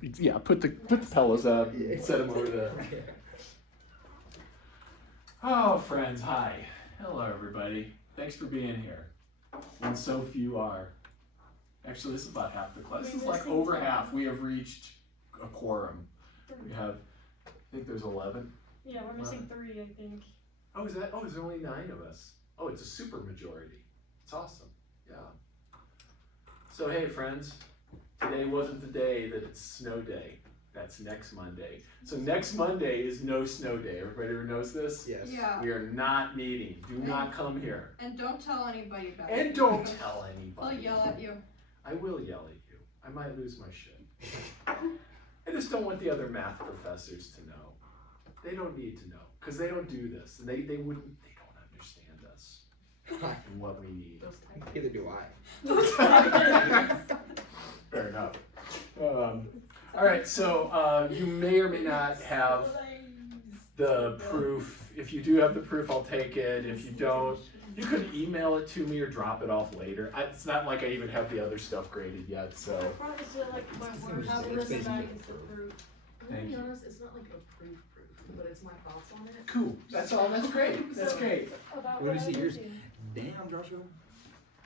Yeah, put the pillows up, set them over the. Oh, friends, hi. Hello, everybody. Thanks for being here. And so few are. Actually, this is about half the class. This is like over half. We have reached a quorum. We have, I think there's 11. Yeah, we're missing 3, I think. Oh, is that? Oh, there's only 9 of us. Oh, it's a super majority. It's awesome. Yeah. So, hey, friends. Today wasn't the day that it's snow day. That's next Monday. So next Monday is no snow day. Everybody knows this? Yes. Yeah. We are not meeting. Do not come here. And don't tell anybody about it. And don't tell anybody. I'll yell at you. I will yell at you. I might lose my shit. I just don't want the other math professors to know. They don't need to know because they don't do this, and they don't understand us and what we need. Neither do I. Fair enough. All right, so you may or may not have the proof. If you do have the proof, I'll take it. If you don't, you could email it to me or drop it off later. It's not like I even have the other stuff graded yet, so. I promise you, like, my work It's has basically this bag proof. is the proof. I'm Thank gonna be you. honest, it's not like a proof, but it's my thoughts on it. Cool. That's all. That's great. That's great. About Let me what see I'm yours. thinking. Damn, Joshua.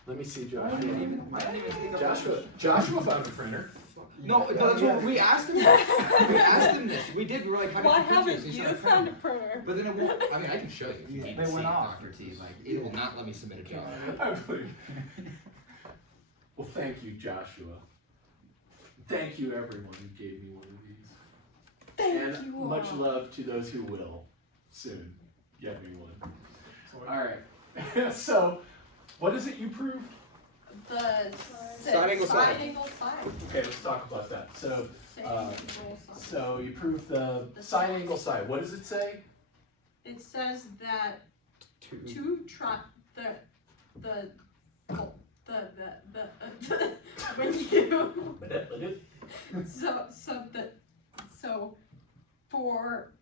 Let me see, I Joshua. didn't even think of Joshua found a printer. No, that's what we asked him. We asked him this. We did. We were like, how Why did you haven't print this? you He said, found a printer? But then it won't. I mean, I can show you. If you need They to went see it, off. Dr. T. Like, it will not let me submit a job. I believe. Well, thank you, Joshua. Thank you, everyone who gave me one of these. Thank you And much all. love to those who will soon get me one. All right. So, what is it you proved? The Side angle side. angle side. Okay, let's talk about that. So, Side angle side. so you proved the side angle side. What does it say? It says that Two. when you so for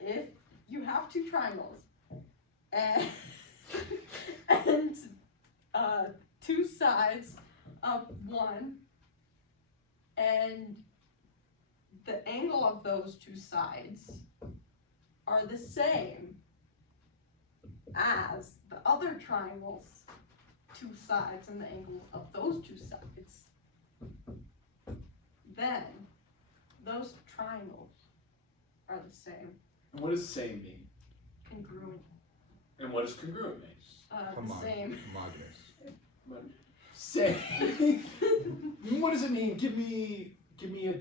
if you have 2 triangles and and 2 sides of one, and the angle of those 2 sides are the same as the other triangles 2 sides and the angles of those 2 sides, then those triangles are the same, And what does same mean? congruent, And what does congruent mean? the same. Homogeneous. Same. What does it mean? Give me a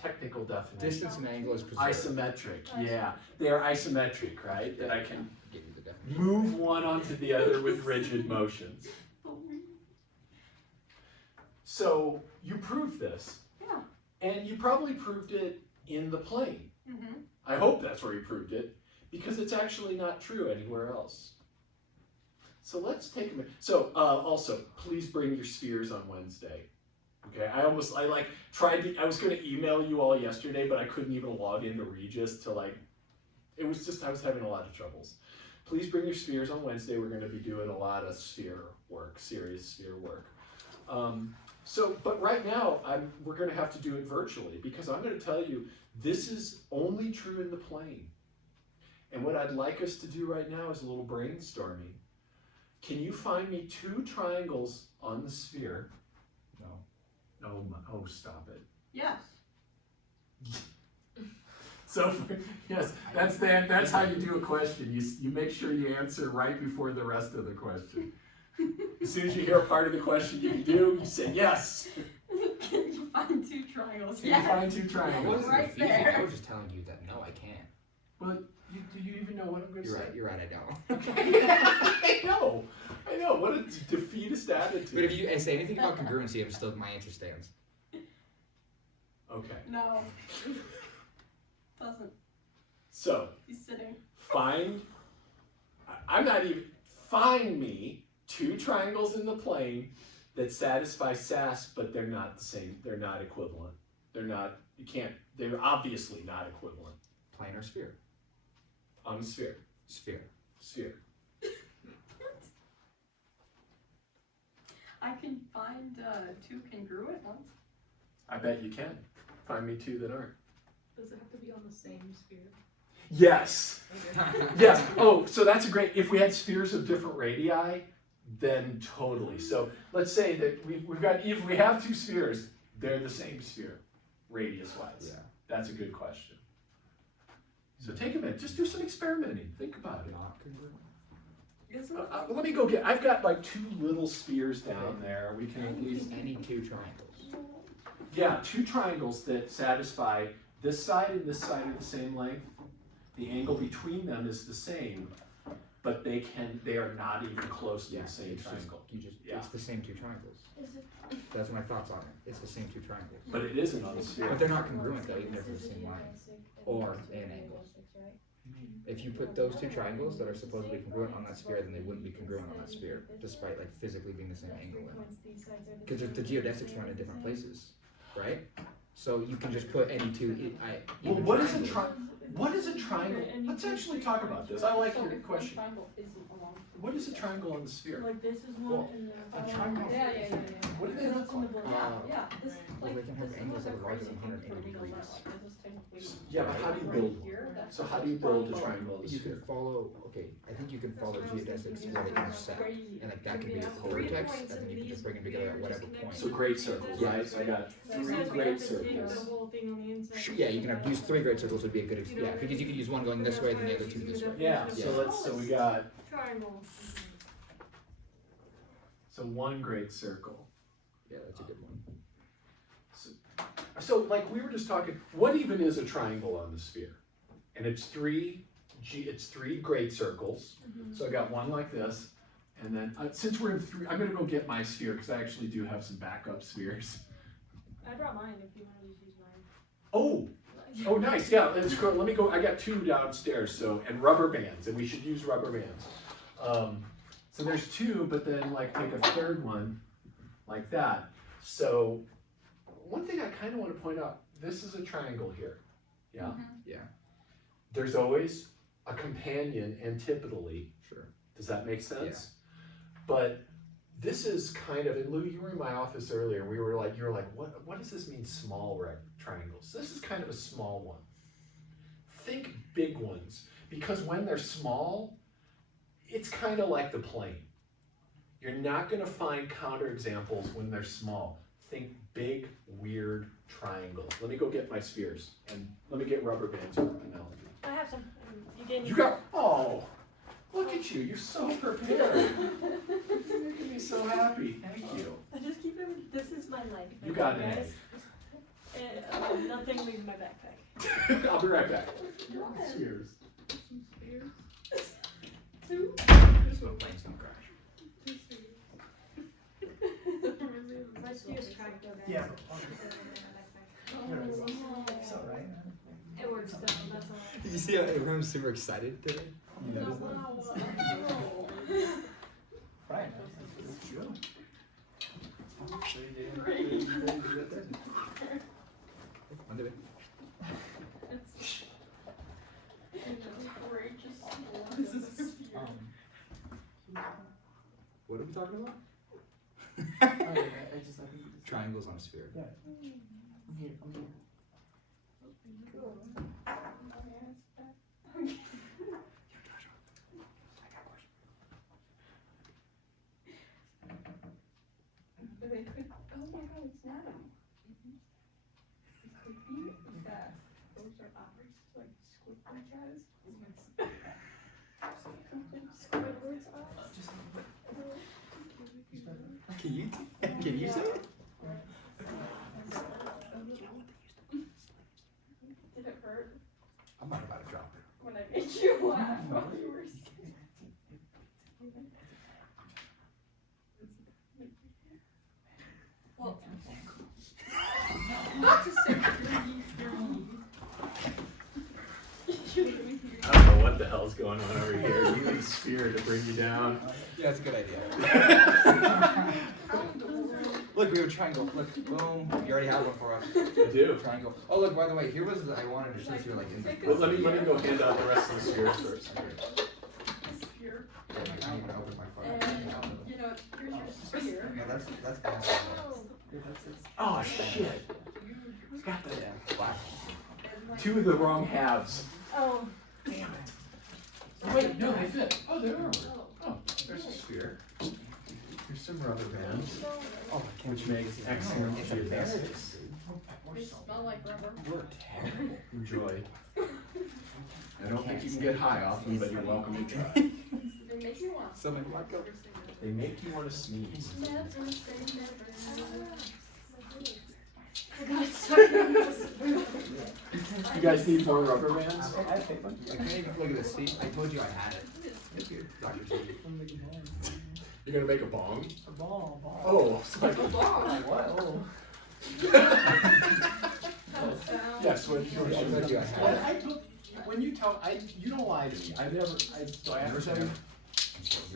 technical definition. Distance and angle is preserved. Isometric, yeah. They are isometric, right? That I can Give you the definition. move one onto the other with rigid motions. So you proved this. Yeah. And you probably proved it in the plane. Mm-hmm. I hope that's where you proved it, because it's actually not true anywhere else. So let's take a minute. So also, please bring your spheres on Wednesday. Okay, I was going to email you all yesterday, but I couldn't even log into Regis to I was having a lot of troubles. Please bring your spheres on Wednesday. We're going to be doing a lot of sphere work, serious sphere work. But right now, we're going to have to do it virtually, because I'm going to tell you, this is only true in the plane. And what I'd like us to do right now is a little brainstorming. Can you find me 2 triangles on the sphere? No. Oh, stop it. Yes. So, yes, that's how you do a question. You make sure you answer right before the rest of the question. As soon as you hear a part of the question you say yes. Can you find 2 triangles? Can you find 2 I triangles? wasn't Right refusing. there. I was just telling you that no, I can't. But do you even know what I'm going to You're say? right. You're right. I don't. I know. What a defeatist attitude. But if you say anything about congruency, I'm still my interest stands. Okay. No. Doesn't. So, He's sitting. find me 2 triangles in the plane that satisfy SAS, but they're not the same. They're not equivalent. They're obviously not equivalent. Plane or sphere? On the sphere. Sphere. Sphere. I can find 2 congruent ones. I bet you can. Find me two that aren't. Does it have to be on the same sphere? Yes. Okay. Yes. Oh, so that's a great. If we had spheres of different radii, then totally. So let's say that we've got. If we have two spheres, they're the same sphere, radius-wise. Yeah. That's a good question. So take a minute. Just do some experimenting. Think about it. Not congruent. Is it? Let me go get. I've got like two little spheres down there. We can at least. Any two triangles. Yeah, two triangles that satisfy this side and this side are the same length. The angle between them is the same, but they are not even close to the same it's triangle. Yeah. It's the same two triangles. Is it? That's my thoughts on it. It's the same two triangles. But it isn't on the sphere. But they're not congruent though, even if they're the same line. Or an angle. If you put those two triangles that are supposedly congruent on that sphere, then they wouldn't be congruent on that sphere, despite like physically being the same angle in. Because the geodesics run in different places, right? So you can just put any two. Well, even what is a triangles. what is a triangle? Let's actually talk about this. I like your question. Triangle isn't along. What is a triangle on the sphere? Like this is one Well, and a triangle- Yeah. What do they Because look it's in the like? blue. Yeah, this, Well, like, they can have this angles is that are larger than crazy thing 180 for degrees. angles that, like, this is technically Yeah, but how do you right build? here, that's So how do you build a triangle on the You can sphere? follow. Okay, I think you can follow geodesics where they intersect, and like that can be a vertex, and then you can just bring them together at whatever point. So great circles, right? So I got So it three says we great have to take the circles. whole thing on the inside. Sure, yeah, you can use 3 great circles would be a good yeah, because you could use one going this way, then the other two this way. Yeah. So we got Triangle. one great circle. Yeah, that's a good one. So like we were just talking, what even is a triangle on the sphere? And it's three great circles. So I got one like this, and then since we're in 3, I'm gonna go get my sphere because I actually do have some backup spheres. I brought mine if you want to just use mine. Oh, nice. Yeah, let's go. Let me go. I got 2 downstairs. So and rubber bands, and we should use rubber bands. So there's 2, but then like take a third one, like that. So one thing I kind of want to point out, this is a triangle here. Yeah. Yeah. There's always a companion antipodally. Sure. Does that make sense? But this is kind of, and Lou, you were in my office earlier, and you were like, what does this mean, small triangles? This is kind of a small one. Think big ones, because when they're small, it's kind of like the plane. You're not going to find counterexamples when they're small. Think big, weird triangles. Let me go get my spheres, and let me get rubber bands for Penelope. I have some. You gave me. You got, oh, look at you, you're so prepared. You're making me so happy, thank you. I just keep it. This is my life. You got an guys. Nothing leaves my backpack. I'll be right back. Spheres. Some spheres? 2. Just so planes don't crash. 2 spheres. My sphere's cracked though, guys. Yeah. Oh. So, right? It works though. That's all. You see how everyone's super excited today? You notice that? Right. Under it. What are we talking about? Triangles on a sphere. Yeah. I'm here. Oh my god, it's not. It could be that those are ours, like Squidward guys. Squidward's ours. Can you say it? Did it hurt I'm not about to drop it. when I made you laugh while you were scared? Well, not to say I don't know what the hell's going on over here. You need a sphere to bring you down. Yeah, it's a good idea. Look, we have a triangle. Look, boom. You already have one for us. I do. Triangle. Oh, look, by the way, here was I wanted to since you're like in the. Well, let me go hand out the rest of the spheres first. Here. I'm gonna open my phone. And, you know, here's your sphere. Yeah, that's awesome. Oh shit. Black. Two of the wrong halves. Oh, Damn it. Oh, wait, no, they fit. Oh, they are. Oh, there's a sphere. Here's some rubber bands, Oh, which makes excellent It's a geodesics. They smell like rubber. We're terrible. Enjoy. I don't think you can get high off them, but you're welcome to try. They make you want. So maybe Marco. They make you want to sneeze. Never say never. I got stuck in this. You guys need more rubber bands? I picked one. Like, hey, look at this. See, I told you I had it. It's here. Dr. T. You're gonna make a bong? A ball. Oh, it's like What? Oh. yes. What you I told you I had it. when you tell you don't lie to me. I never. Do I have to tell you?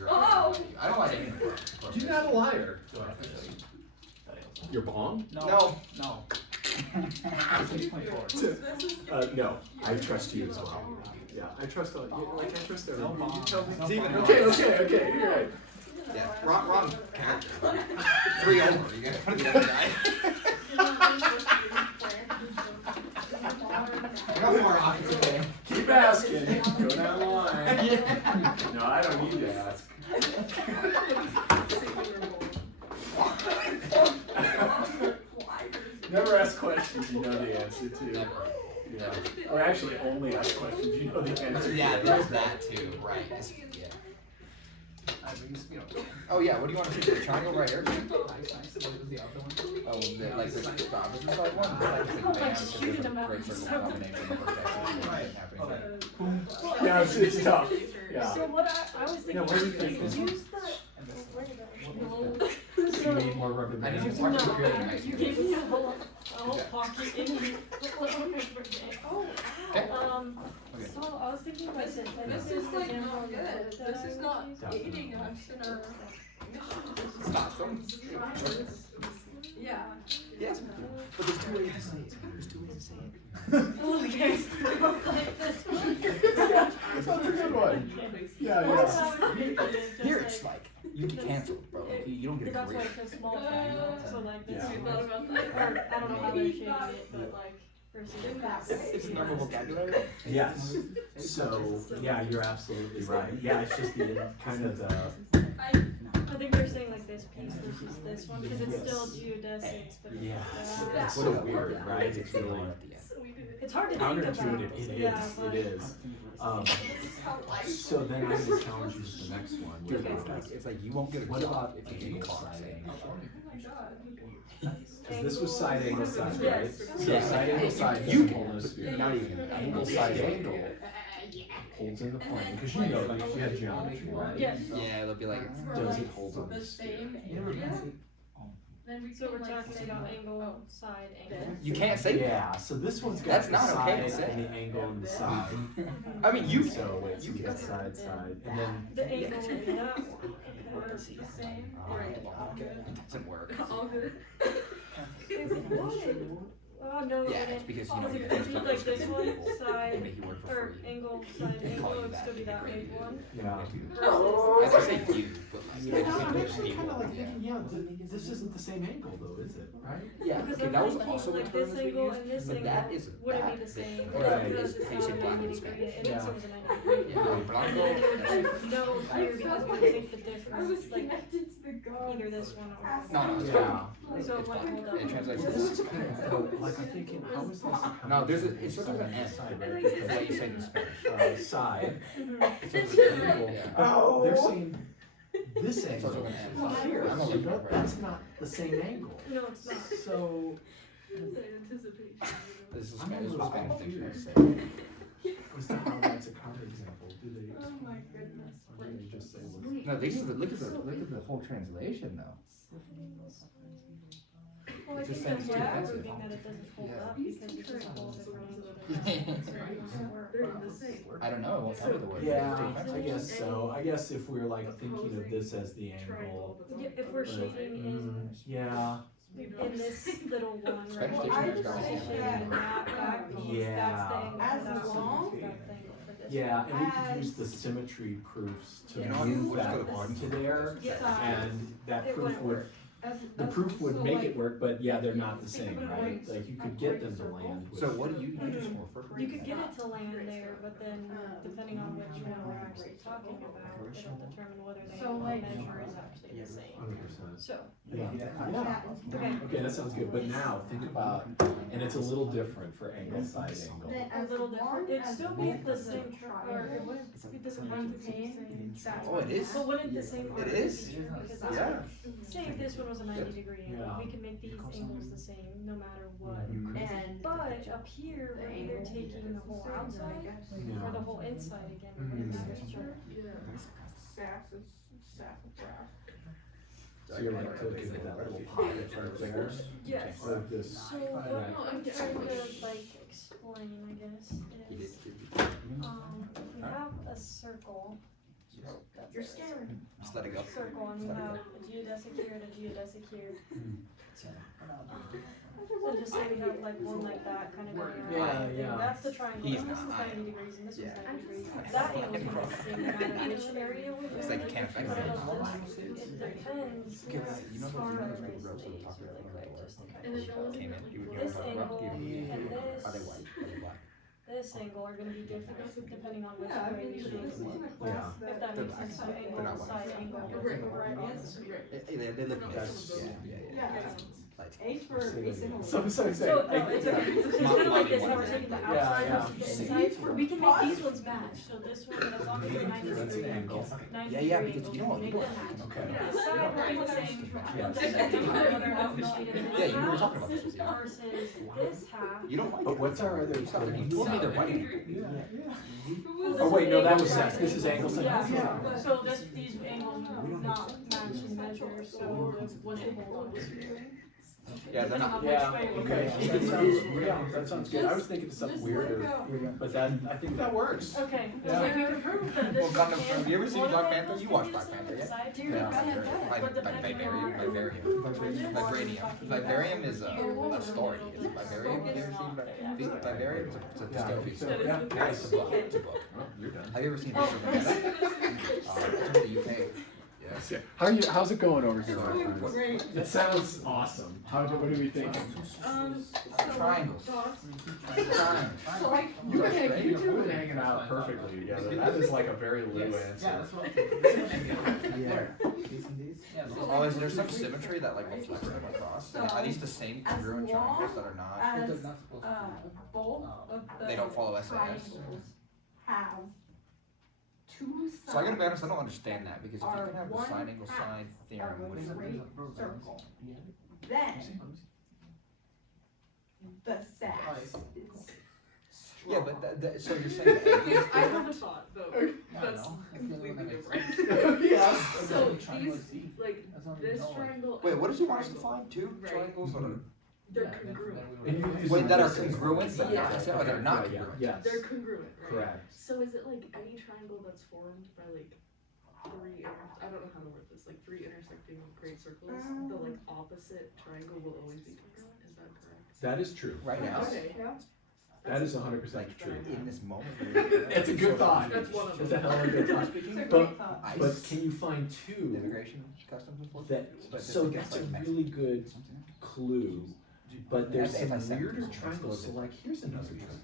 Oh! I don't like anything. You're not a liar. Do I have to tell you? Your bong? No. 6.4. No, I trust you as well. Yeah, I trust all. Like I trust everyone. No You tell me. bong. Steven, Okay. You're right. Yeah, wrong character. 3 over. You gotta put the other guy. I got more options today. Keep asking. Go down the line. No, I don't need to ask. Never ask questions you know the answer to. Yeah. Or actually only ask questions you know the answer to. Yeah, there's that too. Right. Yeah. Oh yeah, what do you want to see? The triangle right here? Oh, like the opposite side one? Like shooting them out. Yeah, it's tough. Yeah. So what I was thinking, Yeah, what do you think? use the, where did that? You need more rubber I need bands. to watch the No, computer and you make gave me a whole pocket in here. Oh, Okay. so I was thinking about this. This is like not good. This is not aiding us in our. Stop them. Yeah. Yes. But there's 2 ways to say it. There's 2 ways to say it. Okay, like this one. That's a good one. Yeah. Here it's like, you get canceled, bro. You don't get a That's why career. it's a small triangle, so like this. Yeah. You thought about that? Or I don't know how they're shading it, but like versus It's a normal vocabulary. Yes. So, yeah, you're absolutely right. Yeah, it's just the kind of the. I think they're saying like this piece versus this one because it's still geodesics, but Yes. yeah. It's so weird, right? It's really It's hard to think about. counterintuitive. It is. Yeah, but It is. So then I'm going to challenge you to the next one. Dude, it's like you won't get a What job about if you angle do side saying. Because this was side angle side, right? Yes. So Yeah. side angle side You doesn't hold no can, sphere. but not even Angle side angle holds in the plane. Because you know, like, you have geometry, right? Yes. Yeah, they'll be like, Does it hold on The the sphere? same You never area. see. Then we So can we're like talking say about like, angle, side, angle. you can't say that. Yeah, so this one's got That's the not okay to side say. and the angle and the side. I mean, you So wait, so you we got can. side, side, and then The angle would be that one. or the same. It doesn't work. All good. Oh no, Yeah, it it's because you didn't. know Because you if first you time like it's this one, people, they side, make you work for or free. angle, side, They call angle, you would that still be to that degrade big you. one. yeah. I Versus say you, but like, Yeah, it's no, I'm people, actually kind of like yeah. thinking, yeah, this isn't the same angle though, is it? Right? Yeah, Because okay, I'm that was thinking, also a like term this that's being angle used, and this but that angle isn't wouldn't that be the big. same. Right. Because It's it's basic not a black 90 and degree, Spanish. and Yeah. this one's a 90 degree. Yeah, And Blanco, then it would be no here because we would take the I was difference, like connected to the god. either this one or No, no, it's Yeah. so it It's might fine. hold up. It translates Well, to this is kind of, like, I'm thinking, how is this? a No, there's a, combination it's of sort of an side N. and side, right? Because what you Because, saying in Spanish. side, Mhm. It's sort of an angle. but they're saying this Sort angle of an N. here, I'm a so liberal, right? that's not the same angle. No, it's not. So, Anticipation. This is I'm Spanish, a what little Spanish dictionary confused. say. is that how that's a counterexample? Do they? Oh my goodness. Or do they just say what's? No, this is the, look at the whole translation though. Well, I It just think sounds that's too why I'm offensive. proving that it doesn't hold Yeah. up because it's just a whole different angle. They're the same. I don't know, it won't tell me the word. Yeah, It's too I offensive. guess so. I guess if we're like thinking of this as the angle. Yeah, if we're shading Yeah, in this little one right Spanish here, dictionary's versus got shading it. in that back piece, Yeah. that's the angle As for that one, long- that's the angle for this yeah, one. and we could use the symmetry proofs to You know what, move we'll just that go to onto there, Yeah. and that It proof wouldn't would, work. the proof would make it work, but yeah, they're not the same, right? Like you could get them to land. With, So what do you use for? You could get it to land there, but then depending on which one we're actually talking about, it'll determine whether the So, angle like- measure is actually the same. 100%. So, Yeah. okay. Okay, that sounds good. But now think about, and it's a little different for angle side angle. A little different. It'd still be the same, or it wouldn't be the same. Oh, it is? But wouldn't the same? It is? be true? Because it's- Yeah. Say if this one was a 90-degree angle, Yeah. we can make these angles the same no matter what. And But up here, we're either taking the whole outside or the whole inside again. Mhm. sassafras. So you're like cooking with that little pot right there. Yes. Or this. So what I'm trying to like explain, I guess, is if we have a circle. That's You're it. scared. Just let it go. Circle, and we have a geodesic here and a geodesic here. So just say we have like one like that kind of going around. Yeah, and yeah. That's the triangle. He's And this is not. 90 degrees and this Yeah. one's 90 degrees. That angle's gonna be the same no matter which area we're It's in. like you can't affect But it. it'll just, it depends Okay, as you know far those as people roast these on top of really the quick, door? just to kind And of then show. Came in, you would This go angle up, you and Are they this, white? Are they black? this angle are gonna be different depending on which Yeah, way we shoot. Yeah. If that makes sense, so angle, not white. side angle, Right. right angles. They look That's- Yeah. Like, A for assimilate. So So, excited. no, it's okay, it's kind of like this, how we're taking the Yeah, outside yeah. versus the inside, we can make these ones match, so this one, as long as it's 90 That's an degree, angle. 90 Yeah, yeah, degree because angle, you know what, we you can don't make them match. Okay. This side, we're even saying, Yes. whether half is shaded in Yeah, this you were half talking about this with you. versus this half. You don't like But it. what's our other? You told me they're white. Oh wait, no, that was sex. This is angle side. Yeah, so these angles not match in measure, so what you hold on to. Yeah, they're not. Yeah, okay. That sounds good. I was thinking of something weirder, but that, I think that works. Okay, Yeah. so like we can prove that this Well, Gundam, is have you ever seen one of Black the Panther? angles You can watched be Black the same Panther, yeah? side, Yeah. but depending on Vibranium. Vibranium is a story. Is it Vivarium? You ever seen Vivarium? It's a dystopian story. Yeah. It's a book. It's a book. You're done. Have you ever seen Mr. Vendetta? It's in the UK. Yes. How's it going over here? Great. It sounds awesome. What do we think? Triangles. So like, You two have been hanging out perfectly together. That is like a very Lou answer. Oh, is there some symmetry that like reflects them across? Are these the same congruent triangles that are not? As, both of the They don't follow SAS. triangles have two sides. So I gotta be honest, I don't understand that because if you Are can have the one sine angle side of theorem, a which is great circle. Then the SAS is yeah, but so you're saying the angles I have a thought though, that's completely different. Yeah. So these, like, this triangle. Wait, what does he want us to find? Two Right. triangles that are They're congruent. wait that are congruent, but Yeah. not or they're not Yeah, congruent. yes. They're congruent, right? Correct. So is it like any triangle that's formed by like I don't know how to word this, like three intersecting great circles, the like opposite triangle will always be congruent, is that correct? That is true. Right now, Okay. That is 100% like true. in this moment. It's a good thought. That's one of It's them. a hell of a good thought. It's a But, great thought. but can you find two Immigration customs enforcement. that, But so this that's a against, like, really good clue, but there's That's some anti-Semitism. weirder That's triangles, so totally like, here's another triangle.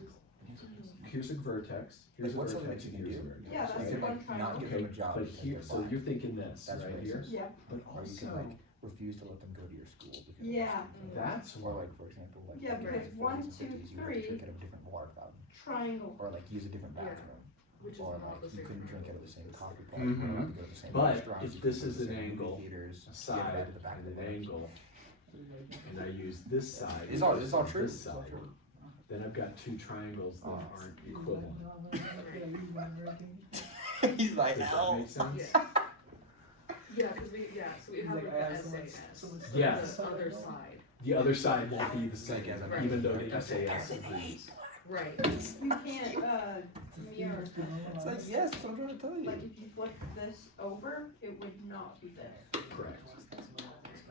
Here's a vertex, here's a Like, what's something vertex, that and you can here's a do? vertex. Yeah, that's You right? can one like not triangle. give Okay, them a job. but because here, they're so black. you're thinking this, That's right here? racist. Yeah, But Or you can also, like refuse to let them go to your school because yeah, that's or like for example like Yeah, in the because 40s one, and two, 50s, you had to three. drink out of a different water fountain triangle. or like use a different Yeah. bathroom Which is or not the like you same. couldn't drink out of the same coffee pot Mhm. you weren't allowed to go to the same But restaurants, if you this couldn't is go to the an same angle, movie theaters, a you had to side, go to the back of and the an village. angle, and I use this side. It's all true. This side, then I've got two triangles that aren't equivalent. He's like Does that hell. make sense? Yeah, cause so we have like the SAS, Yes. the other side, The other side won't be the same, Right. even though the SAS agrees. right? You can't, mirror. It's like yes, that's what I'm trying to tell you. Like if you flip this over, it would not be this. Correct.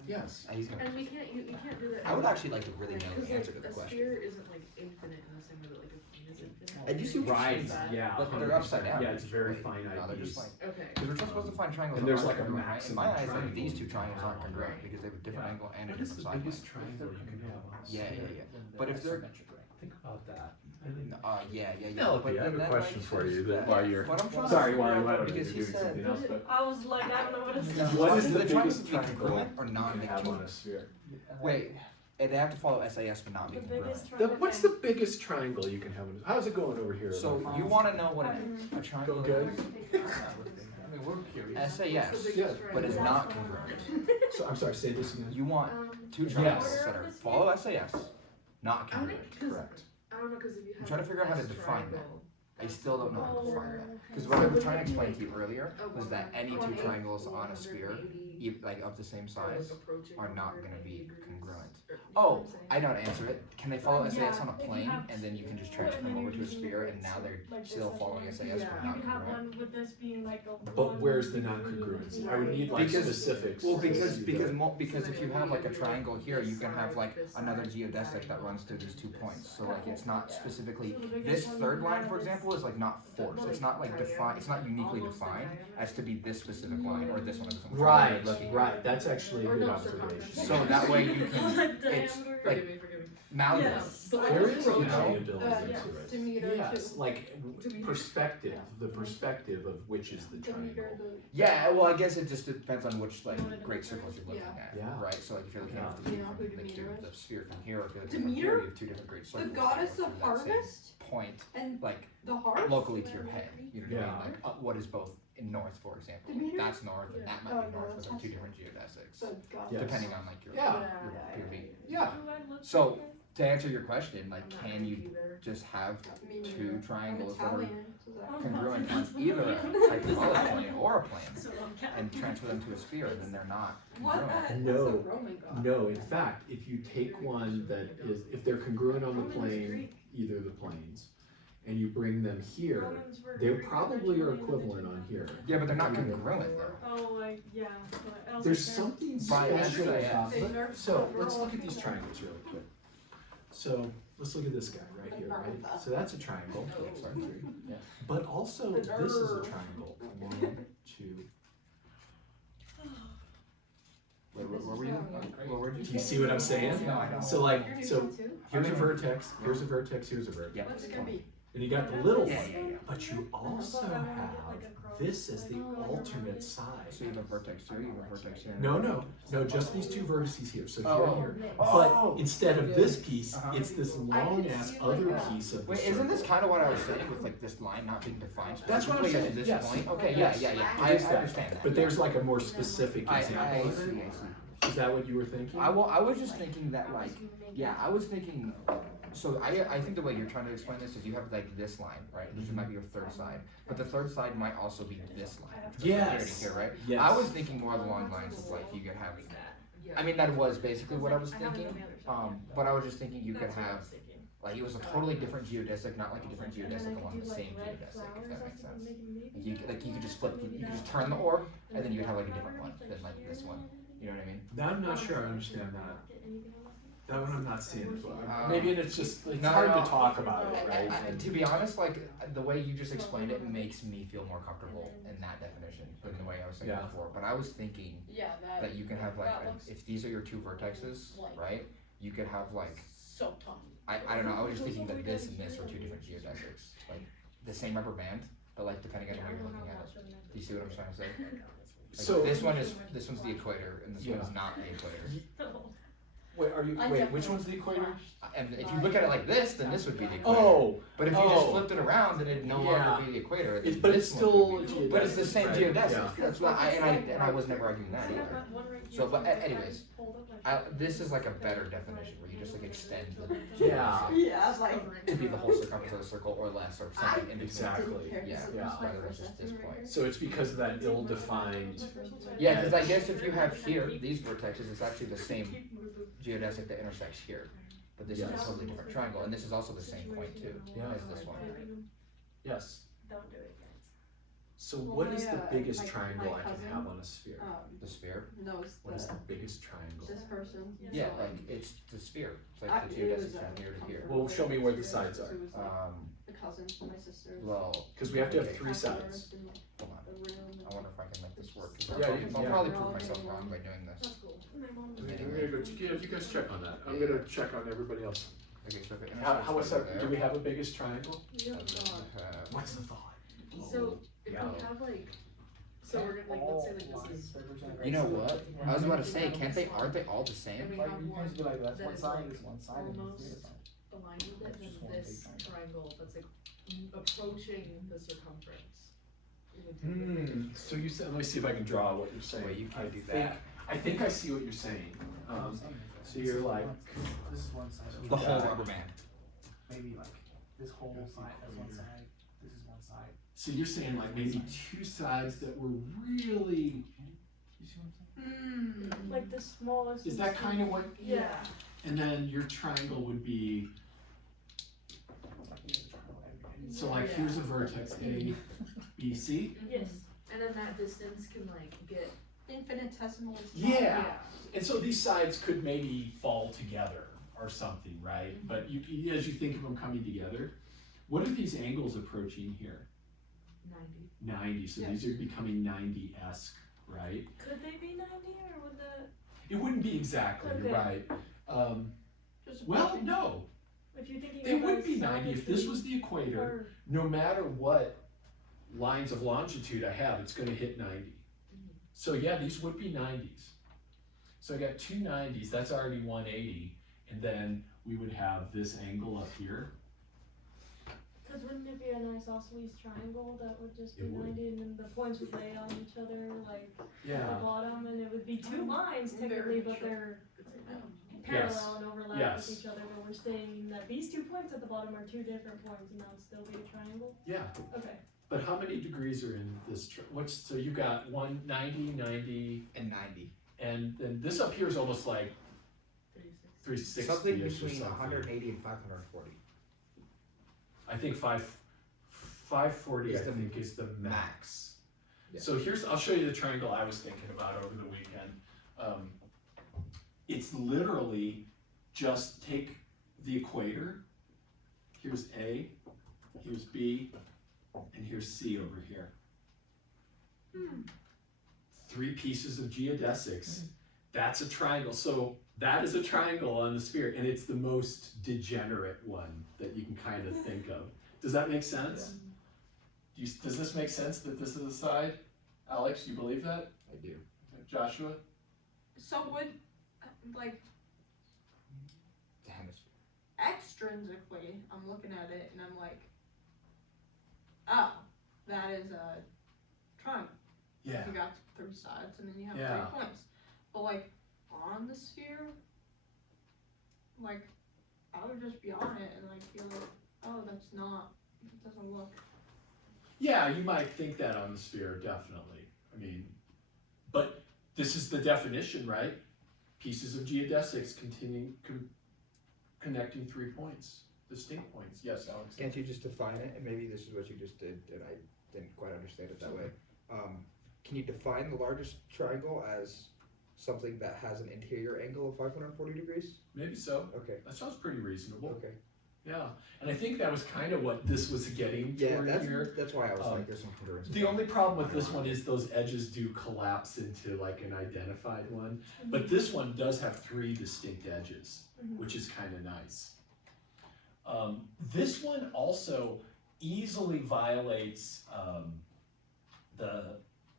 Yes. He's gonna. And we can't, you can't do that. I would actually like to really know Because, the answer to the a question. sphere isn't like infinite in the same way that like a plane is infinite. And you see what you're Right. saying? Yeah. But they're upside down. Yeah, it's very Wait, finite. No, they're just piece. like. Okay. Because we're just supposed to find triangles. And that there's aren't like a congruent, right? In my maximum eyes, like triangle. these two triangles aren't congruent because they have a different Yeah. angle and a What is different the side biggest length. triangle you can have on a Yeah, sphere? yeah, yeah. But if they're Think about that. yeah. Penelope, But I have then a that, question like, for you shows that that- while you're What I'm trying to sorry, figure while out, I don't know because you're he doing said- something else, but I was like, I don't know what it's what is Do the the triangles biggest be congruent triangle or you not can be have on congruent? a sphere? Wait, and they have to follow SAS but not be the congruent. biggest The, triangle. what's the biggest triangle you can have on a how's it going over here? So Emma? you want to know what a triangle Go is? good? I mean, we're curious. SAS, What's the biggest Yeah, triangle? but it's not congruent. So I'm sorry, say this again. You want two Yes. triangles that are follow SAS, not I congruent. think 'cause- Correct. I don't know, cause if you have. trying to figure out how to S define that. triangle, I still don't know how to Oh, define that. okay. Because what I was trying to explain to you earlier a was that any two 180, triangles on a sphere, 180, like of the same or, like, size, approaching are not gonna 180 be degrees, congruent. or- you know Oh, what I'm saying? I know how to answer it. Can they follow SAS on a Yeah, if you plane have and then you can just two, transfer and them then over you're to a using sphere the and now they're like this still one. following SAS Yeah. but You not can have congruent? one with this being like a. But where's the one, non-congruency? three, I would need like Because- specifics. Well, to because see because that. mo- because So if then you it have would like a be triangle here, you this can have side, like this another side, geodesic side, that runs through these 2 points. So like it's not Yeah. specifically So the biggest this one third you line, have for is- example, is like not forced. It's not like defined. It's not uniquely Almost the defined diameter. as to be this specific line or this one or this one. Right, Looking. right. That's actually a Or good no, observation. circumference. So that way you can. Like It's diameter. like Forgive me. malleable. Yes. But There like is a approaching- malleability yes, to it. to meter Yes, two. like To meter. perspective, the perspective of which is the The meter, triangle. Yeah, well, I guess it just depends on which like great circles you're looking Yeah. at, Yeah. right? So like if you're looking at You the know who the Demeter is? the sphere from here, or if you're looking Demeter? from here, you have two different great circles. The that goddess go of through that same harvest point, and like the hearth. locally to your head. You know what I Yeah. mean? Like what is both in north, for example. Demeter? That's north, and that might Oh, be no, north, but that's they're two Hudson. different geodesics, The goddess. Yes. depending on like your Yeah. your POV. Yeah. Do I look So, like it? To answer your question, like, I'm not can you either. just have I mean, two I'm triangles that are Italian, so that- congruent on either a hyperbolic plane or a plane, So I'm and transfer them to a sphere, then they're not What? congruent. No. That's a Roman god. No, in fact, if you take one that is, if they're congruent on the plane, either the planes, and you bring them here, Romans were they Greek probably are originally, and then they equivalent on changed here. it. Yeah, but they're not congruent though. Oh, like, yeah. But else There's they're- something By special SAS. about They it. nerfed So the let's girl. look at these triangles really quick. So let's look at this guy right here, right? So that's a triangle. Sorry, three. Yeah. But also, The this is a nerve. triangle. 1, 2. Wait, what were you? What were Do you see what I'm saying? No, I don't. So like, so here's a vertex, here's a vertex, here's a vertex. Yeah. What's it gonna be? And you got the little Yeah, one, yeah, yeah. but you also have this as the alternate side. So you have a vertex here, you have a vertex here. No, just these two vertices here, so here Oh. and here. Oh. But instead of this piece, Uh-huh. it's this long ass other piece of the Wait, isn't this circle. kind of what I was saying with like this line not being defined? That's what I'm specifically saying, at this yes. point? Okay, Yes. yeah. I It is that. understand that. But there's like a more specific I example of see, it. I see. Is that what you were thinking? I was just thinking that like, yeah, I was thinking, so I think the way you're trying to explain this is you have like this line, right, which might be your third side, but the third side might also be this line. which is Yes. Here, right? Yes. I was thinking more along the lines of like you could have, I mean, that was basically what I was thinking, but I was just thinking you could have, like, it was a totally different geodesic, not like a different geodesic along the same geodesic, if that makes sense. Like you could just flip, you could just turn the orb, and then you would have like a different one than like this one. You know what I mean? Now I'm not sure I understand that. That one I'm not seeing. Um, Maybe it's just, it's no, hard no. to talk about it, right? To be honest, like the way you just explained it makes me feel more comfortable in that definition than the way I was thinking Yeah. before. But I was thinking Yeah, that you can have like, that looks if these are your two vertexes, right? You could have like, so tough. I don't know. I was just thinking that this and this were two different geodesics, like the same rubber band, but like depending on how you're looking at it. Do you see what I'm trying to say? Like, So- this one's the equator, and this Yeah. one's not the equator. Wait, which one's the equator? And if you look at it like this, then this would be the equator. Oh, But if you just oh. flipped it around, then it'd no Yeah. longer be the equator. Then But it's this one still would be- geodesic, But it's the same right? geodesic. Yeah. That's why I was never arguing that either. So, but anyways, this is like a better definition where you just like extend the Yeah. geodesic Yeah, it's like. to be the whole circumference of the circle or less or something in between. Exactly. Yeah, Yeah. rather than just this point. So it's because of that ill-defined. Yeah, because I guess if you have here these vertexes, it's actually the same geodesic that intersects here. But this is Yes. a totally different triangle, and this is also the same point too Yeah. as this one. Yes. Don't do it, guys. So Well, what my, is the biggest my triangle I cousin, can have on a sphere? The sphere? Knows What is the that biggest triangle? this person. Yeah, like it's the sphere. It's like the It was geodesics from here to here. Well, show me where the sides are. The cousin to my sister. Well, Because we have to have okay, three sides. hold on. The room. I wonder if I can make this work. 'Cause Yeah, I'll, you- I'll yeah. probably prove myself wrong by doing this. That's cool. My mom I'm did. gonna go, you guys check on that. I'm gonna check on everybody else. Okay, so if it How is intersects that, do there, we have a biggest triangle? Yeah. and then you have- What's the thought? So if Yeah. we have like, so we're gonna like, let's say like this is. You know what? I was about to say, can't they? Aren't they all the And same? we Like, have you one can be like, that's that one is side, like this one side, and this the other almost side. aligned with it, Just and one then big this triangle. triangle that's like approaching the circumference. It would be the biggest So you said, let me see if I can draw what you're saying. Wait, you can't do I that. think- I think I see what you're saying. So you're like, This is one side. The whole Yeah. rubber band. Maybe like, this whole side has one side, this is one side. so you're saying like maybe two sides that were really, You see what I'm saying? Like the smallest. is that kind of what, Yeah. and then your triangle would be, Like, here's a triangle, every- so like here's a vertex A, B, C? Yes. And then that distance can like get. Infinitesimal. Yeah. And so these sides could maybe fall together or something, right? But as you think of them coming together, what are these angles approaching here? 90. 90, so these are becoming 90-esque, right? Could they be 90 or would that? It wouldn't be exactly, you're Okay. right. Well, no, If you're thinking. it of would a be 90 if this symmetry was the equator. or- No matter what lines of longitude I have, it's gonna hit 90. So yeah, these would be 90s. So I got two 90s, that's already 180, and then we would have this angle up here. Cause wouldn't it be a nice oscillate triangle that would just be It would. 90 and then the points would lay on each other like at the Yeah. bottom and it would be two lines technically, but they're Yes. parallel and overlap Yes. with each other, but we're saying that these 2 points at the bottom are 2 different points and that would still be a triangle? Yeah, Okay. but how many degrees are in this, so you got 190, 90, And 90. and then this up here is almost like 36. 360 Something or between something. 180 and 540. I think 540 Is I the think is the max. Yeah. So I'll show you the triangle I was thinking about over the weekend. It's literally just take the equator, here's A, here's B, and here's C over here. 3 pieces of geodesics, that's a triangle. So that is a triangle on the sphere, and it's the most degenerate one that you can kind of think of. Does that make sense? Does this make sense that this is a side? Alex, you believe that? I do. Joshua? So would, like, The hemisphere. extrinsically, I'm looking at it and I'm like, oh, that is a triangle. Yeah. You got 3 sides and then you have Yeah. 3 points. But like, on the sphere, like, I would just be on it and like be like, oh, that's not, it doesn't look. Yeah, you might think that on the sphere, definitely. I mean, but this is the definition, right? Pieces of geodesics connecting 3 points, distinct points. Yes, Alex? Can't you just define it? And maybe this is what you just did, and I didn't quite understand it that way. Can you define the largest triangle as something that has an interior angle of 540 degrees? Maybe so. Okay. That sounds pretty reasonable. Okay. Yeah, and I think that was kind of what this was getting Yeah, toward here. that's why I was Um, like, there's some congruence. The only problem with this one is those edges do collapse into like an identified one. But this one does have 3 distinct edges, Mhm. which is kind of nice. This one also easily violates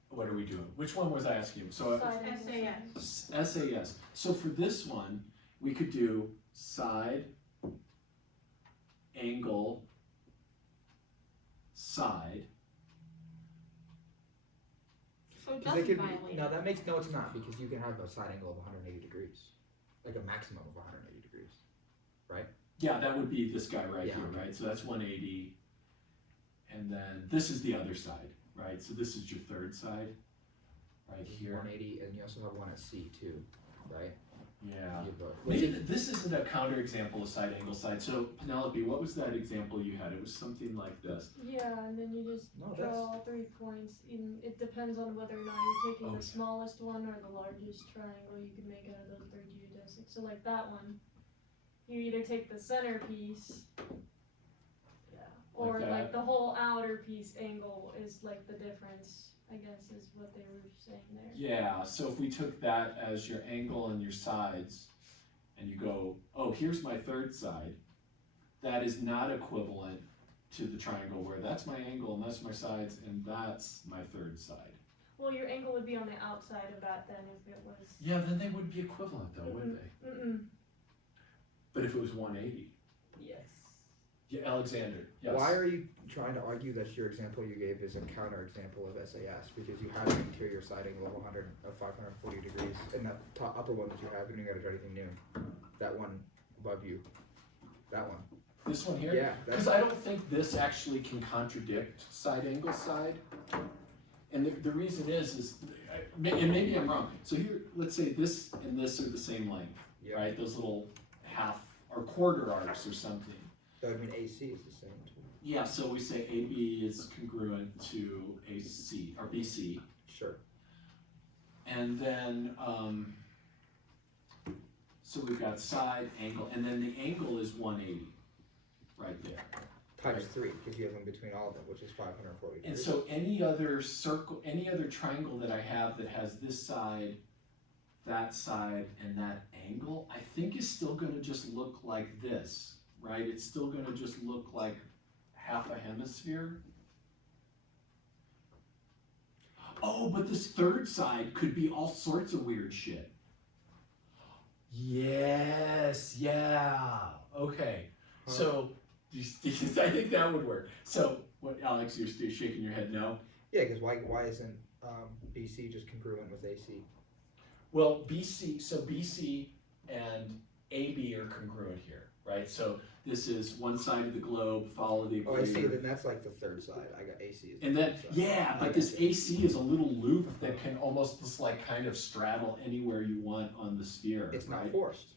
what are we doing? Which one was I asking you? So Side angle. SAS. SAS. So for this one, we could do side, angle, side. So it 'Cause they doesn't could violate. be, no, that makes, no, it's not, because you can have a side angle of 180 degrees. Like a maximum of 180 degrees. Yeah, that would be this guy right Yeah. here, right? So that's 180. And then this is the other side, right? So this is your third side, right here. 180, and you also have one at C too, right? Yeah. but Maybe this isn't a counterexample of side angle side. So Penelope, what was that example you had? It was something like this. Yeah, and then you just No, draw that's- all 3 points. It depends on whether or not you're taking Okay. the smallest one or the largest triangle you can make out of those 3 geodesics. So like that one, you either take the center piece, yeah, or Like like that? the whole outer piece angle is like the difference, I guess is what they were saying there. Yeah, so if we took that as your angle and your sides, and you go, oh, here's my third side, that is not equivalent to the triangle where that's my angle and that's my sides and that's my third side. Well, your angle would be on the outside of that then if it was. Yeah, then they would be equivalent though, wouldn't they? Mm-mm. But if it was 180. Yes. Yeah, Alexander, yes. Why are you trying to argue that your example you gave is a counterexample of SAS? Because you have an interior side angle of 540 degrees, and that top upper one that you have, you don't got to do anything new. That one above you, that one. This one here? Yeah, Because I don't think this actually can contradict side angle side. And the reason is and maybe I'm wrong. So here, let's say this and this are the same length, yeah. right? Those little half or quarter arcs or something. That would mean AC is the same too. Yeah, so we say AB is congruent to AC or BC. Sure. And then, so we've got side, angle, and then the angle is 180 right there. Times 3, because you have in between all of them, which is 540 And degrees. so any other circle, any other triangle that I have that has this side, and that angle, I think is still gonna just look like this, right? It's still gonna just look like half a hemisphere. Oh, but this third side could be all sorts of weird shit. Yes, yeah, okay. Huh. So, I think that would work. So, what, Alex, you're still shaking your head no? Yeah, because why isn't BC just congruent with AC? Well, BC and AB are congruent here, right? So this is one side of the globe, follow the Oh, I see. equator. Then that's like the third side. I got AC. As the And then, third side. yeah, I but got this you. AC is a little loop that can almost just like kind of straddle anywhere you want on the sphere, It's right? not forced.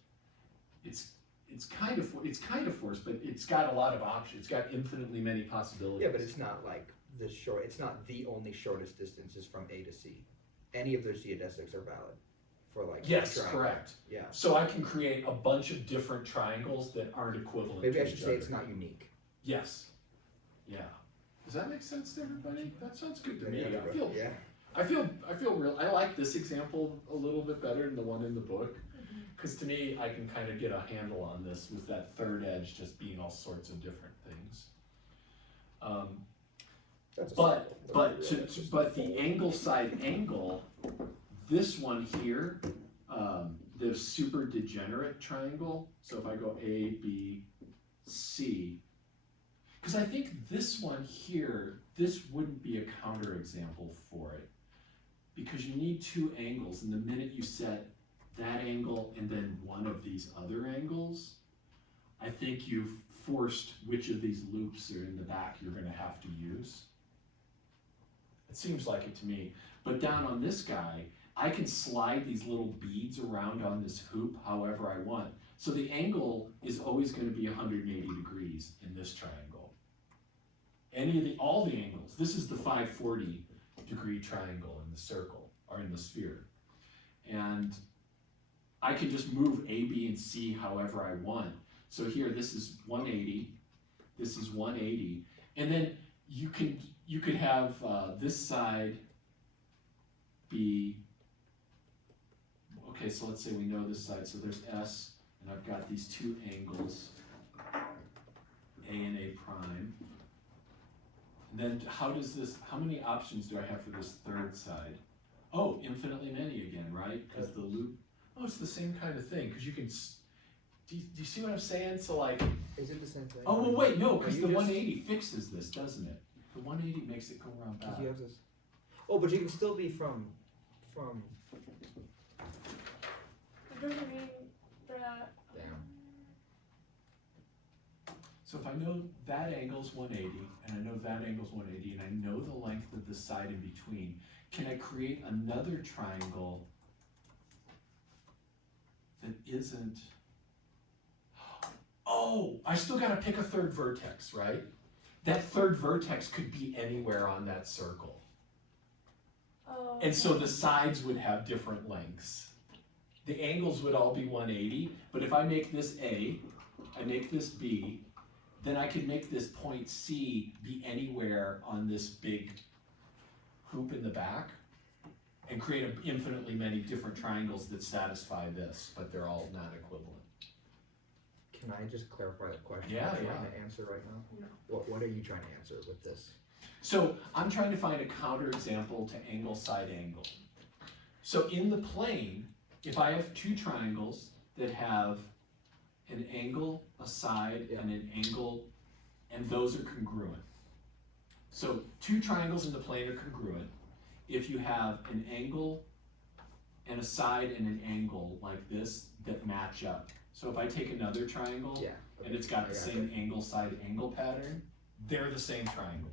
It's kind of forced, but it's got a lot of options. It's got infinitely many possibilities. Yeah, but it's not like the short. It's not the only shortest distances from A to C. Any of those geodesics are valid for like. Yes, triangle. correct. Yeah. So I can create a bunch of different triangles that aren't equivalent Maybe to I should each say other. it's not unique. Yes. Yeah. Does that make sense to everybody? That sounds good to me. Yeah. Yeah. I feel real. I like this example a little bit better than the one in the book, because to me, I can kind of get a handle on this with that third edge just being all sorts of different things. That's a But circle. but That's to, really- that's just but a the full- angle side angle, this one here, the super degenerate triangle. So if I go A, B, C, because I think this one here, this wouldn't be a counterexample for it, because you need two angles, and the minute you set that angle and then one of these other angles, I think you've forced which of these loops are in the back you're going to have to use. It seems like it to me. But down on this guy, I can slide these little beads around on this hoop however I want. So the angle is always going to be 180 degrees in this triangle. All the angles. This is the 540 degree triangle in the circle, or in the sphere. And I can just move A, B, and C however I want. So here, this is 180, this is 180, and then you could have this side be, okay, so let's say we know this side, so there's S, and I've got these two angles, A and A prime. And then how many options do I have for this third side? Oh, infinitely many again, right? Because the loop, oh, it's the same kind of thing, because you can, do you see what I'm saying? So like, Is it the same thing? oh, well, wait, no, because you the just- 180 fixes this, doesn't it? The 180 makes it go around back. Because you have this. Oh, but you can still be from. It doesn't mean that. Damn. So if I know that angle's 180, and I know that angle's 180, and I know the length of the side in between, can I create another triangle that isn't, oh, I still gotta pick a third vertex, right? That third vertex could be anywhere on that circle. Oh. And so the sides would have different lengths. The angles would all be 180, but if I make this A, I make this B, then I can make this point C be anywhere on this big hoop in the back and create infinitely many different triangles that satisfy this, but they're all not equivalent. Can I just clarify the question Yeah, I'm yeah. trying to answer right now? No. What are you trying to answer with this? So I'm trying to find a counterexample to angle side angle. So in the plane, if I have two triangles that have an angle, a side, and an angle, and those are congruent. So two triangles in the plane are congruent. If you have an angle and a side and an angle like this that match up. So if I take another triangle Yeah. and it's got I the got same it. angle side angle pattern, they're the same triangle.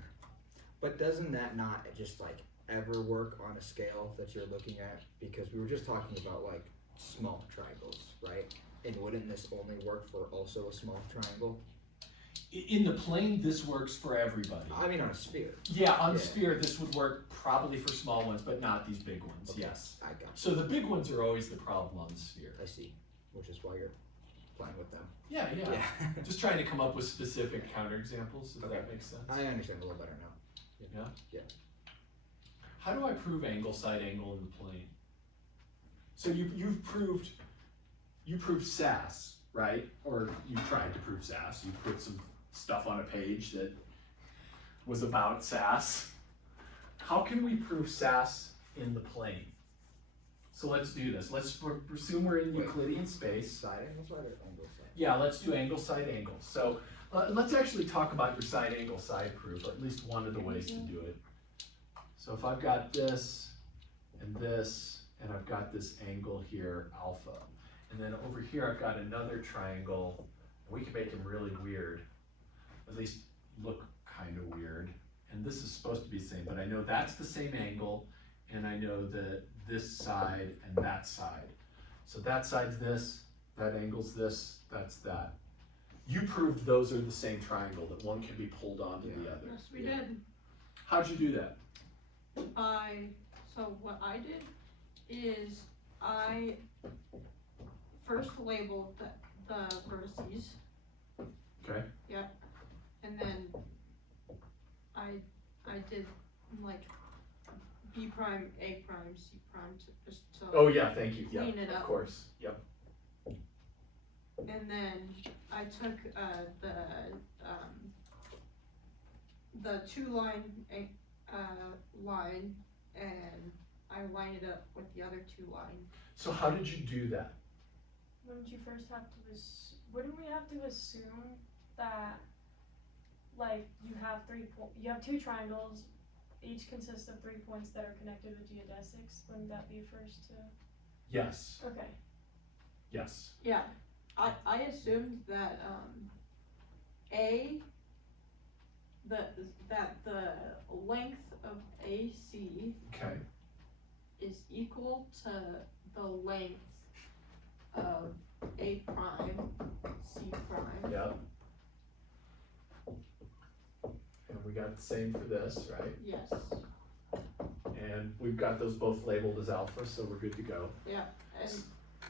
But doesn't that not just like ever work on a scale that you're looking at? Because we were just talking about like small triangles, right? And wouldn't this only work for also a small triangle? In the plane, this works for everybody. I mean on a sphere. Yeah, on Yeah. sphere, this would work probably for small ones, but not these big ones, Okay. yes. I got So the big ones are always the problem on the sphere. I see. Which is why you're playing with them. Yeah, yeah. Just trying to come up with specific counterexamples, if Okay. that makes sense. I understand a little better now. How do I prove angle side angle in the plane? So you proved SAS, right? Or you tried to prove SAS. You put some stuff on a page that was about SAS. How can we prove SAS in the plane? So let's do this. Let's assume we're in Wait. Euclidean space. Side angle side or angle side? Yeah, let's do angle side angle. So let's actually talk about your side angle side proof, or at least one of the ways to do it. So if I've got this, and I've got this angle here, alpha, and then over here I've got another triangle, we can make them really weird, at least look kind of weird, and this is supposed to be the same, but I know that's the same angle, and I know that this side and that side. So that side's this, that angle's this, that's that. You proved those are the same triangle, that one can be pulled onto the other. Yes, we Yeah. did. How'd you do that? So what I did is I first labeled the vertices. Okay. Yep. And then I did like B prime, A prime, C prime to just to Oh yeah, thank you. Yeah, clean it of up. course. Yep. And then I took the two line line and I lined it up with the other two line. So how did you do that? Wouldn't you first have to wouldn't we have to assume that, like, you have two triangles, each consists of 3 points that are connected with geodesics? Wouldn't that be first to? Yes. Okay. Yes. Yeah, I assumed that that the length of AC Okay. is equal to the length of A prime, C prime. Yep. And we got the same for this, right? Yes. And we've got those both labeled as alpha, so we're good to go. Yeah. And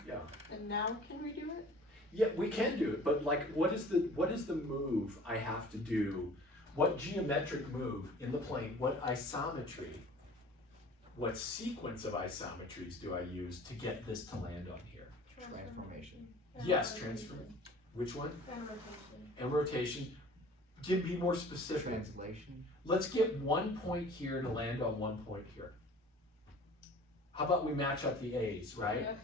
Yeah. and now can we do it? Yeah, we can do it, but like, what is the move I have to do? What geometric move in the plane? What isometry? What sequence of isometries do I use to get this to land on here? Transformation. And Yes, rotation. transfer. Which one? And rotation. And rotation. Be more specific. Translation. Let's get 1 point here to land on 1 point here. How about we match up the A's, right? Yep.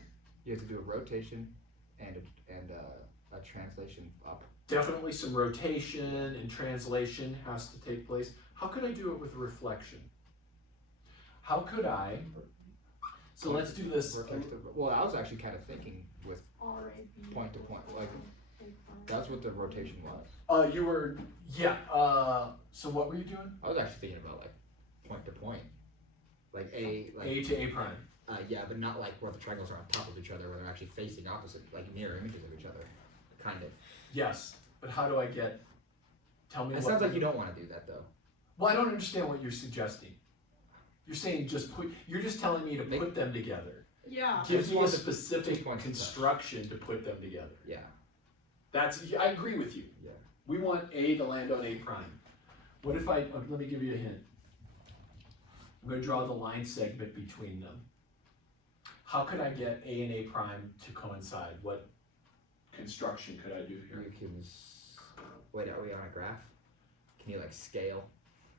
You have to do a rotation and a translation up. Definitely some rotation and translation has to take place. How could I do it with reflection? How could I? So let's do this. Well, I was actually kind of thinking with RAB. point to point, like A prime. that's what the rotation was. You were, yeah, so what were you doing? I was actually thinking about like point to point, like A, like A to A prime. Yeah, but not like where the triangles are on top of each other, where they're actually facing opposite, like mirror images of each other, kind of. Yes, but how do I get? Tell me. It what sounds like you don't want to do that though. Well, I don't understand what you're suggesting. You're saying just put. You're just telling me to put them together. Yeah. Give Just me a want the specific points and stuff. construction to put them together. Yeah. That's. I agree with you. Yeah. We want A to land on A prime. What if I? Let me give you a hint. I'm going to draw the line segment between them. How could I get A and A prime to coincide? What construction could I do here? You can. Wait, are we on a graph? Can you like scale?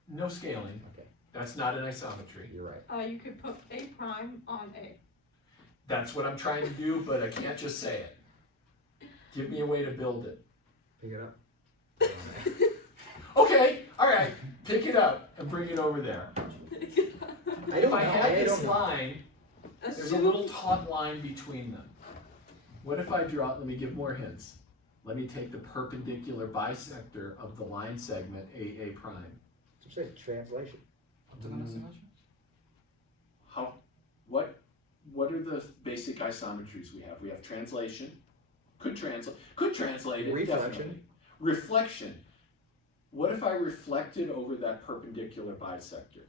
No scaling. Okay, That's not an isometry. you're right. You could put A prime on A. That's what I'm trying to do, but I can't just say it. Give me a way to build it. Pick it up. Okay, all right. Pick it up and bring it over there. If I had this line, there's a little taut line between them. What if I draw? Let me give more hints. Let me take the perpendicular bisector of the line segment AA prime. Just say translation. What's an isometry? How? What are the basic isometries we have? We have translation. Could translate it. Reflection. Definitely. Reflection. What if I reflected over that perpendicular bisector?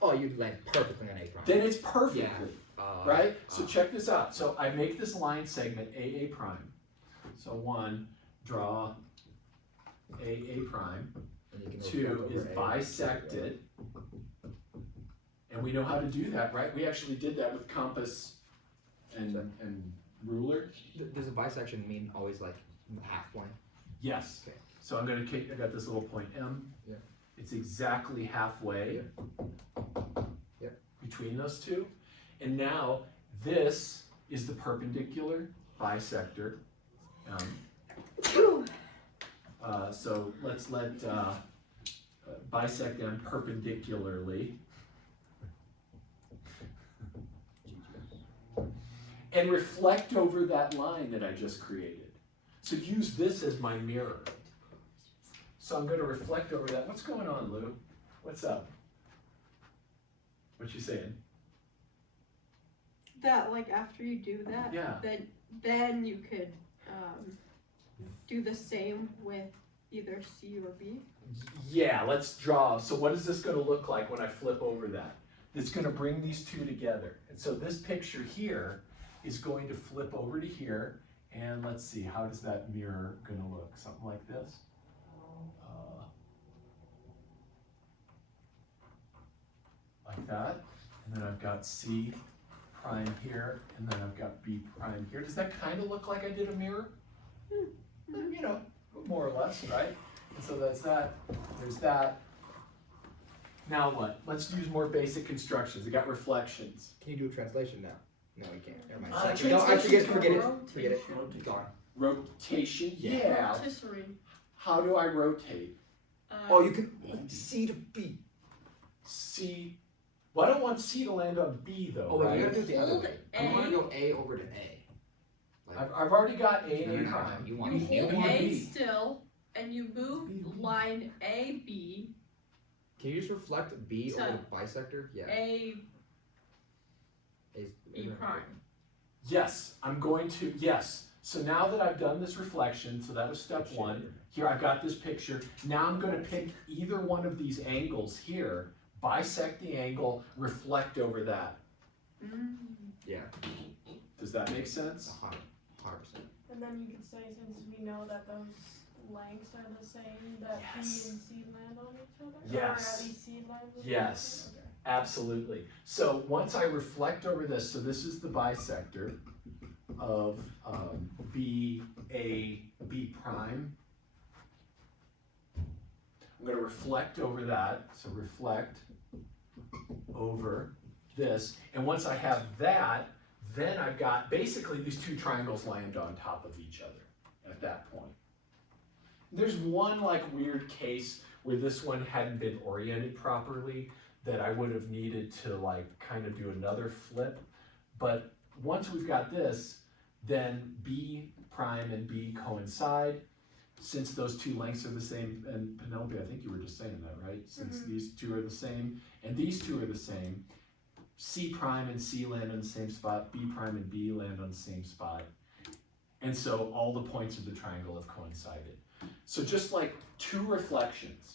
Oh, you'd land perfectly on A prime. Then it's perfectly, right? So uh, check this out. So I make this line segment AA prime. So one, draw AA prime. And you can Two reflect is over A. bisected. And we know how to do that, right? We actually did that with compass and ruler. Does a bisection mean always like half point? Yes. Okay. So I'm gonna I got this little point M. Yeah. It's exactly halfway Yeah. between those two. And now this is the perpendicular bisector. So let's let bisect them perpendicularly. And reflect over that line that I just created. So use this as my mirror. So I'm going to reflect over that. What's going on, Lou? What's up? What you saying? That like after you do that, Yeah. then you could do the same with either C or B. Yeah, let's draw. So what is this going to look like when I flip over that? It's going to bring these two together. And so this picture here is going to flip over to here. And let's see, how does that mirror going to look? Something like this. Like that. And then I've got C prime here, and then I've got B prime here. Does that kind of look like I did a mirror? You know, more or less, right? And so that's that. There's that. Now what? Let's use more basic constructions. I got reflections. Can you do a translation now? No, we can't. Never mind. Translation's No, I forget it. rotation. Forget it. Gone. Rotation, yeah. Rotisserie. How do I rotate? Oh, you can C to B. C. Well, I don't want C to land on B though, Oh, wait, right? you gotta do it the other Hold way. I want to A. go A over to A. I've already got A and No, A no, no, prime. You You want hold want A B. still, and you move line AB, Can you just reflect B So- over the bisector? Yeah. A, A's- B prime. Yes, I'm going to, yes. So now that I've done this reflection, so that was step one. Here I've got this picture. Now I'm going to pick either one of these angles here, bisect the angle, reflect over that. Yeah. Does that make sense? 100%. And then you could say, since we know that those lengths are the same, that Yes. B and C land on each other? Or Yes. at least C lands on Yes. each other? Okay. Absolutely. So once I reflect over this, so this is the bisector of B, A, B prime. I'm going to reflect over that. So reflect over this. And once I have that, then I've got basically these two triangles land on top of each other at that point. There's one like weird case where this one hadn't been oriented properly that I would have needed to like kind of do another flip. But once we've got this, then B prime and B coincide. Since those two lengths are the same, and Penelope, I think you were just saying that, right? Since these two are the same and these two are the same, C prime and C land on the same spot, B prime and B land on the same spot. And so all the points of the triangle have coincided. So just like two reflections,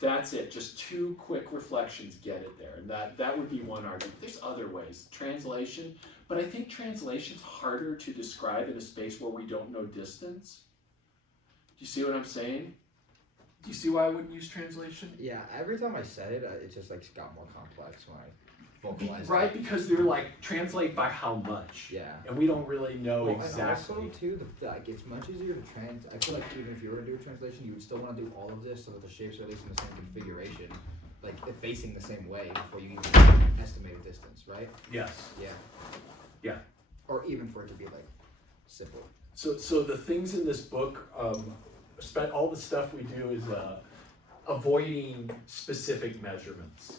that's it, just two quick reflections get it there. And that would be one argument. There's other ways, translation, but I think translation's harder to describe in a space where we don't know distance. Do you see what I'm saying? Do you see why I wouldn't use translation? Yeah, every time I said it, it just like got more complex when I vocalized Right, it. because they're like, translate by how much. Yeah. And we don't really know Well, exactly. And also, too, like it's much easier to I feel like even if you were to do a translation, you would still want to do all of this so that the shapes are at least in the same configuration, like facing the same way before you even estimate a distance, right? Yes. Yeah. Yeah. Or even for it to be like simple. So the things in this book, all the stuff we do is avoiding specific measurements.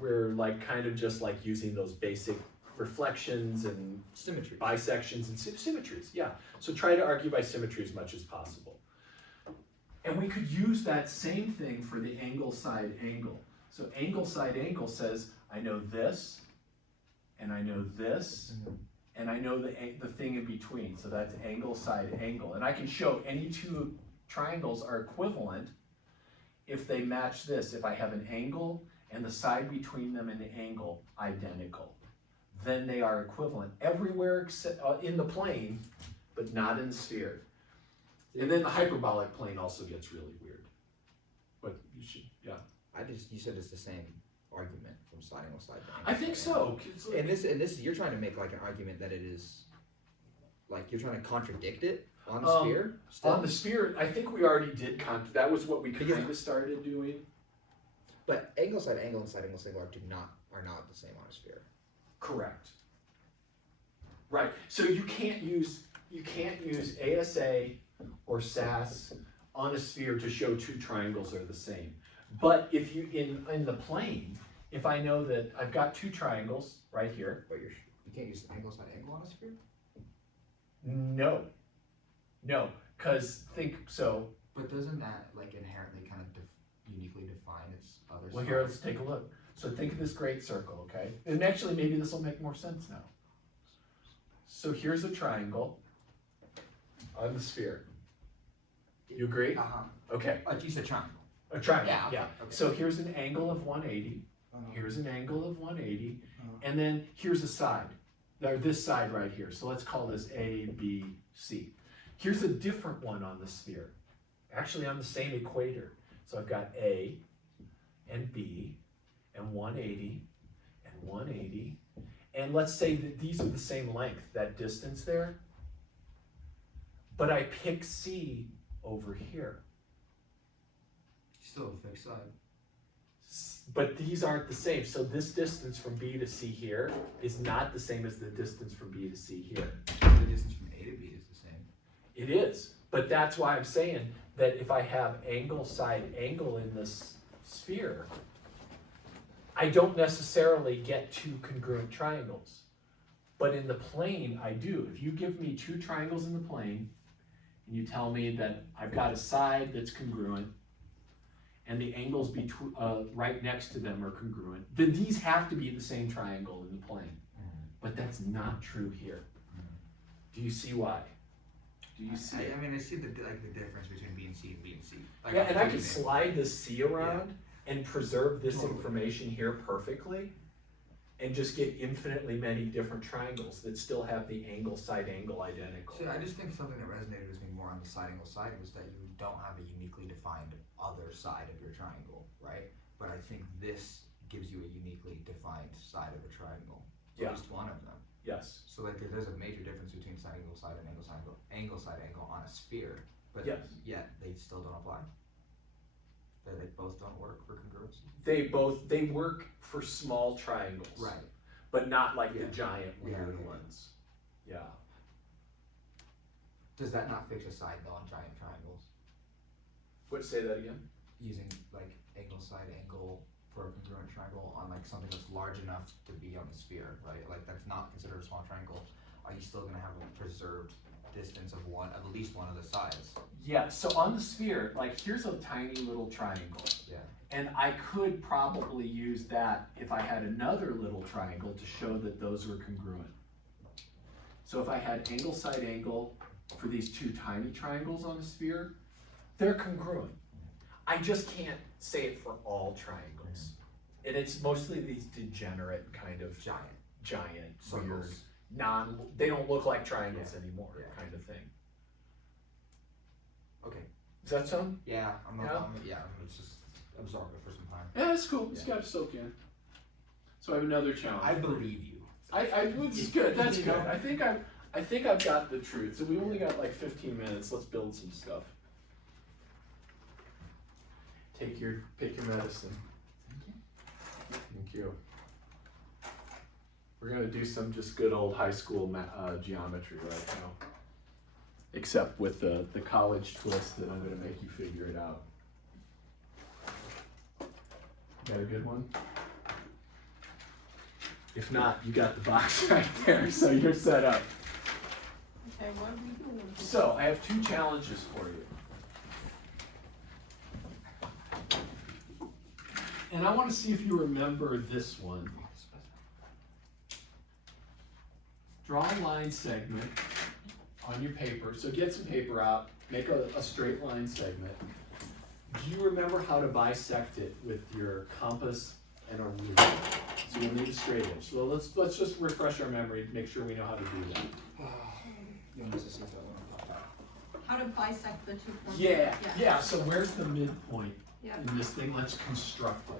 We're like kind of just like using those basic reflections and Symmetry. bisections and symmetries, yeah. So try to argue by symmetry as much as possible. And we could use that same thing for the angle side angle. So angle side angle says, I know this, and I know this, and I know the thing in between. So that's angle side angle. And I can show any two triangles are equivalent if they match this. If I have an angle and the side between them and the angle identical, then they are equivalent everywhere except in the plane, but not in the sphere. And then the hyperbolic plane also gets really weird. But you should, yeah. You said it's the same argument from side angle side to angle. I think side so. angle. And this, you're trying to make like an argument that it is, like you're trying to contradict it on the sphere. Still? On the sphere, I think we already did. That was what we kind of started doing. But angle side angle and side angle single are not the same on a sphere. Correct. Right. So you can't use ASA or SAS on a sphere to show two triangles are the same. But if you in the plane, if I know that I've got two triangles right here. But you can't use angle side angle on a sphere? No, because think so. But doesn't that like inherently kind of uniquely define its other Well, side? here, let's take a look. So think of this great circle, okay? And actually, maybe this will make more sense now. So here's a triangle on the sphere. You agree? Uh-huh. Okay. You said triangle. A triangle, Yeah, okay, yeah. okay. So here's an angle of 180. Here's an angle of 180. And then here's a side. Or this side right here. So let's call this A, B, C. Here's a different one on the sphere. Actually on the same equator. So I've got A and B and 180 and 180. And let's say that these are the same length, that distance there. But I pick C over here. Still a fixed side. But these aren't the same. So this distance from B to C here is not the same as the distance from B to C here. The distance from A to B is the same. It is. But that's why I'm saying that if I have angle side angle in this sphere, I don't necessarily get two congruent triangles. But in the plane, I do. If you give me two triangles in the plane, and you tell me that I've got a side that's congruent, and the angles between right next to them are congruent, then these have to be the same triangle in the plane. But that's not true here. Do you see why? Do you see it? I mean, I see the difference between B and C and B and C. Like, Yeah, and I can slide this C around and preserve this information here perfectly, and just get infinitely many different triangles that still have the angle side angle identical. See, I just think something that resonated with me more on the side angle side was that you don't have a uniquely defined other side of your triangle, right? But I think this gives you a uniquely defined side of a triangle. Yeah. At least one of them. Yes. So like there's a major difference between side angle side and angle side angle on a sphere, but Yes. yet they still don't apply. They both don't work for congruency. They work for small triangles. Right. But not like the Yeah. giant weird Yeah. ones. Yeah. Does that not fix a side though on giant triangles? What, say that again? Using like angle side angle for a congruent triangle on like something that's large enough to be on the sphere, right? Like that's not considered a small triangle. Are you still gonna have a preserved distance of at least one of the sides? Yeah, so on the sphere, like here's a tiny little triangle. Yeah. And I could probably use that if I had another little triangle to show that those were congruent. So if I had angle side angle for these two tiny triangles on the sphere, they're congruent. I just can't say it for all triangles. And it's mostly these degenerate kind of giant Circles. weird, they don't look like triangles anymore, Yeah. kind of thing. Okay. Does that sound? Yeah, I'm not. Yeah. Let's just absorb it for some time. Yeah, that's cool. It's Yeah. got to soak in. So I have another challenge. I believe you. Which is good. That's good. I think I've got the truth. So we only got like 15 minutes. Let's build some stuff. Pick your medicine. Thank you. We're gonna do some just good old high school geometry right now. Except with the college twist that I'm gonna make you figure it out. Got a good one? If not, you got the box right there, so you're set up. Okay, what are we doing? So, I have two challenges for you. And I want to see if you remember this one. Draw a line segment on your paper. So get some paper out, make a straight line segment. Do you remember how to bisect it with your compass and a ruler? So you'll need a straight edge. So let's just refresh our memory, make sure we know how to do that. You want us to see if that one pop out? How to bisect the 2 points? Yeah. So where's the midpoint Yeah. in this thing? Let's construct it.